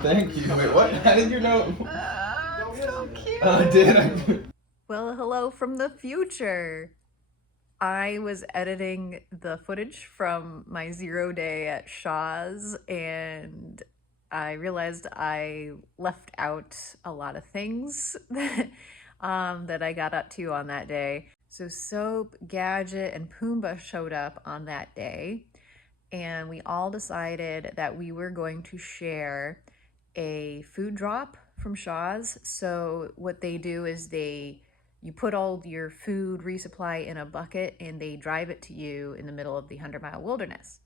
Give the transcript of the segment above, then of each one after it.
Thank you. Wait, what? How did you know? So cute. Did I? Well, hello from the future. I was editing the footage from my 0 day at Shaw's and I realized I left out a lot of things that I got up to on that day. So Soap, Gadget, and Pumbaa showed up on that day, and we all decided that we were going to share a food drop from Shaw's. So what they do is you put all your food resupply in a bucket and they drive it to you in the middle of the 100-mile wilderness.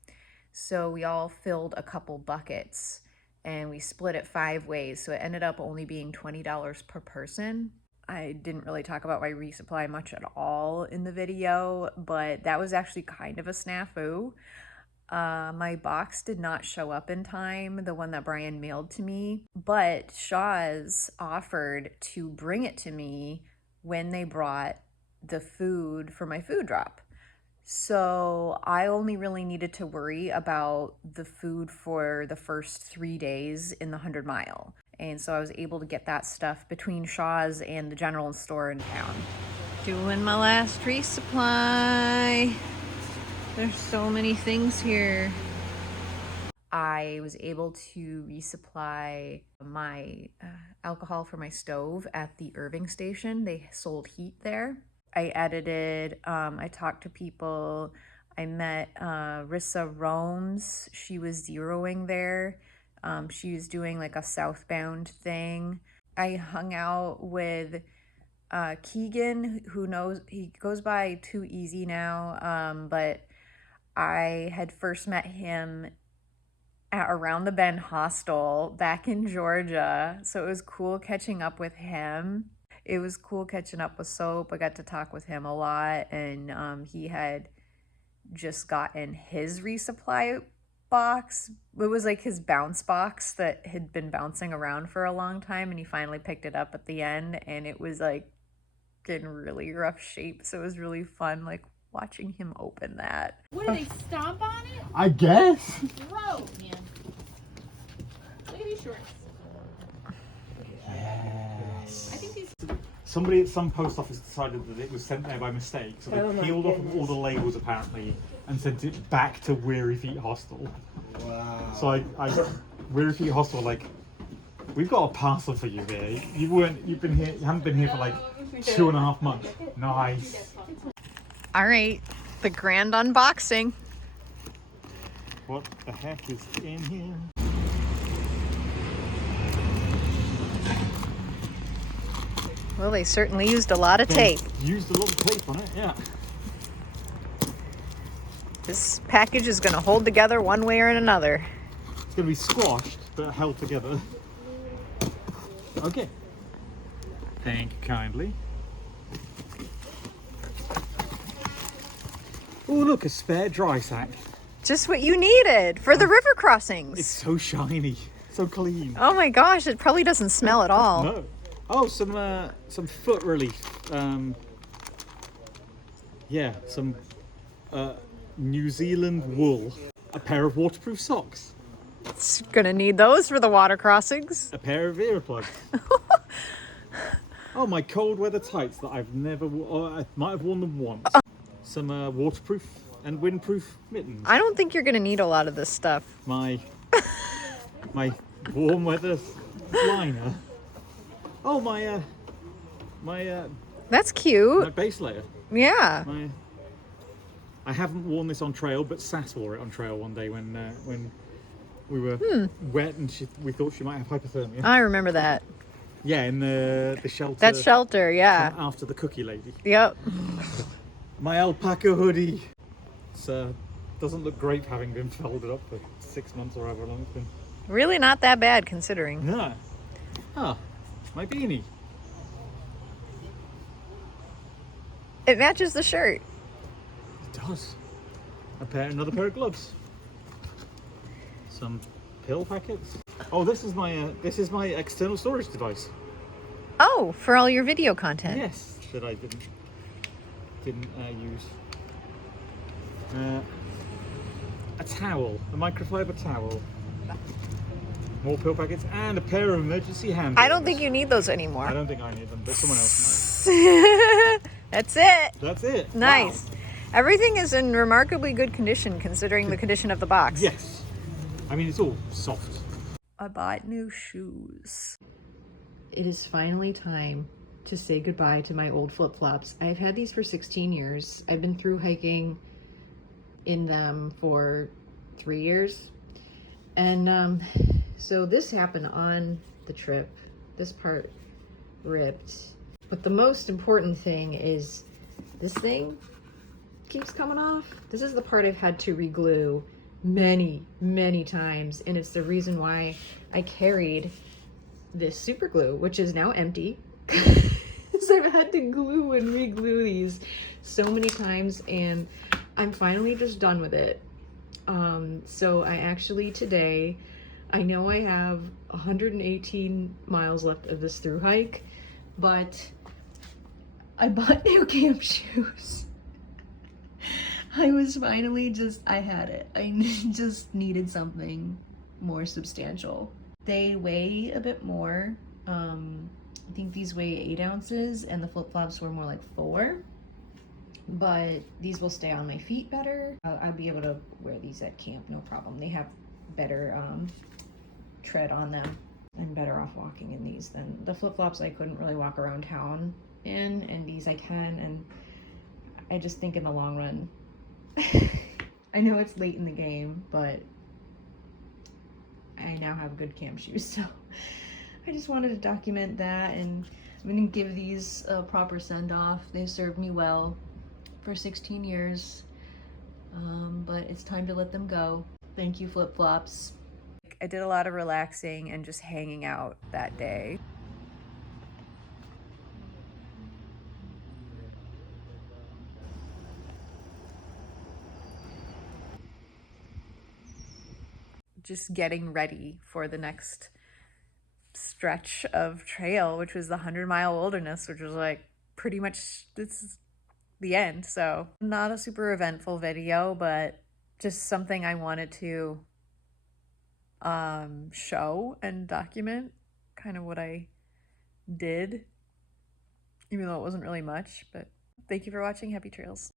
So we all filled a couple buckets and we split it 5 ways. So it ended up only being $20 per person. I didn't really talk about my resupply much at all in the video, but that was actually kind of a snafu. My box did not show up in time, the one that Brian mailed to me, but Shaw's offered to bring it to me when they brought the food for my food drop. So I only really needed to worry about the food for the first 3 days in the 100-mile. And so I was able to get that stuff between Shaw's and the general store in town. Doing my last resupply. There's so many things here. I was able to resupply my alcohol for my stove at the Irving station. They sold heat there. I edited, I talked to people. I met Rissa Romes. She was zeroing there. She was doing like a southbound thing. I hung out with Keegan, he goes by Too Easy now, but I had first met him at Around the Bend Hostel back in Georgia. So it was cool catching up with him. It was cool catching up with Soap. I got to talk with him a lot, and he had just gotten his resupply box. It was like his bounce box that had been bouncing around for a long time, and he finally picked it up at the end, and it was like in really rough shape. So it was really fun, like watching him open that. What, did they stomp on it? I guess. Gross, man. Look at these shorts. Yes. I think these... Somebody at some post office decided that it was sent there by mistake, so they peeled off all the labels apparently and sent it back to Weary Feet Hostel. Wow. So I Weary Feet Hostel, like, we've got a parcel for you here. You haven't been here for like 2.5 months. Nice. All right, the grand unboxing. What the heck is in here? Well, they certainly used a lot of tape. Used a lot of tape on it, yeah. This package is going to hold together one way or another. It's going to be squashed, but held together. Okay. Thank you kindly. Oh, look, a spare dry sack. Just what you needed for the river crossings. It's so shiny, so clean. Oh my gosh, it probably doesn't smell at all. No. Oh, some foot relief. Yeah, some New Zealand wool. A pair of waterproof socks. It's gonna need those for the water crossings. A pair of earplugs. Oh, my cold weather tights that I've never I might have worn them once. Some waterproof and windproof mittens. I don't think you're gonna need a lot of this stuff. My warm weather liner. Oh, my That's cute. base layer. Yeah. I haven't worn this on trail, but Sass wore it on trail one day when we were wet and we thought she might have hypothermia. I remember that. Yeah, in the shelter. That shelter, yeah. After the cookie lady. Yep. My alpaca hoodie. It doesn't look great having been folded up for 6 months or however long it's been. Really not that bad considering. No. Ah, my beanie. It matches the shirt. It does. Another pair of gloves. Some pill packets. Oh, this is my external storage device. Oh, for all your video content. Yes, that I didn't use. A towel, a microfiber towel. more pill packets, and a pair of emergency handballs. I don't think you need those anymore. I don't think I need them, but someone else might. That's it. That's it. Nice. Wow. Everything is in remarkably good condition considering the condition of the box. Yes. I mean, it's all soft. I bought new shoes. It is finally time to say goodbye to my old flip-flops. I've had these for 16 years. I've been through hiking in them for 3 years. And so this happened on the trip. This part ripped. But the most important thing is this thing keeps coming off. This is the part I've had to reglue many times, and it's the reason why I carried this super glue, which is now empty. So I've had to glue and re-glue these so many times, and I'm finally just done with it. So I actually today, I know I have 118 miles left of this through hike, but I bought new camp shoes. I was finally I had it. I just needed something more substantial. They weigh a bit more. I think these weigh 8 ounces and the flip-flops were more like 4. But these will stay on my feet better. I'll be able to wear these at camp, no problem. They have better tread on them. I'm better off walking in these than the flip-flops. I couldn't really walk around town in, and these I can, and I just think in the long run, I know it's late in the game, but I now have good camp shoes, so I just wanted to document that, and I'm gonna give these a proper send-off. They served me well for 16 years, but it's time to let them go. Thank you, flip-flops. I did a lot of relaxing and just hanging out that day. Just getting ready for the next stretch of trail, which was the 100-mile wilderness, which was like pretty much this is the end. So not a super eventful video, but just something I wanted to show and document kind of what I did, even though it wasn't really much. But thank you for watching. Happy trails.